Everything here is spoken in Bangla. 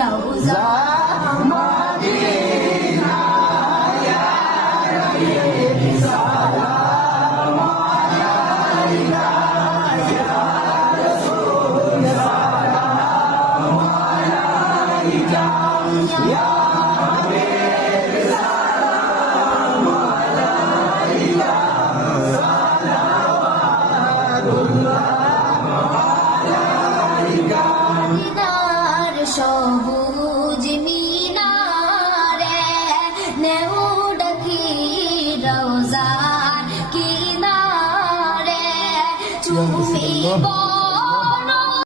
রওজা মদিনা ইয়া রাব্বি সালাম আলাইকা ইয়া রাসূল সালাম আলাইকা ইয়া মিনার সবুজ মিনারে নেউ ডাকি রওজার কিনারে চুমিব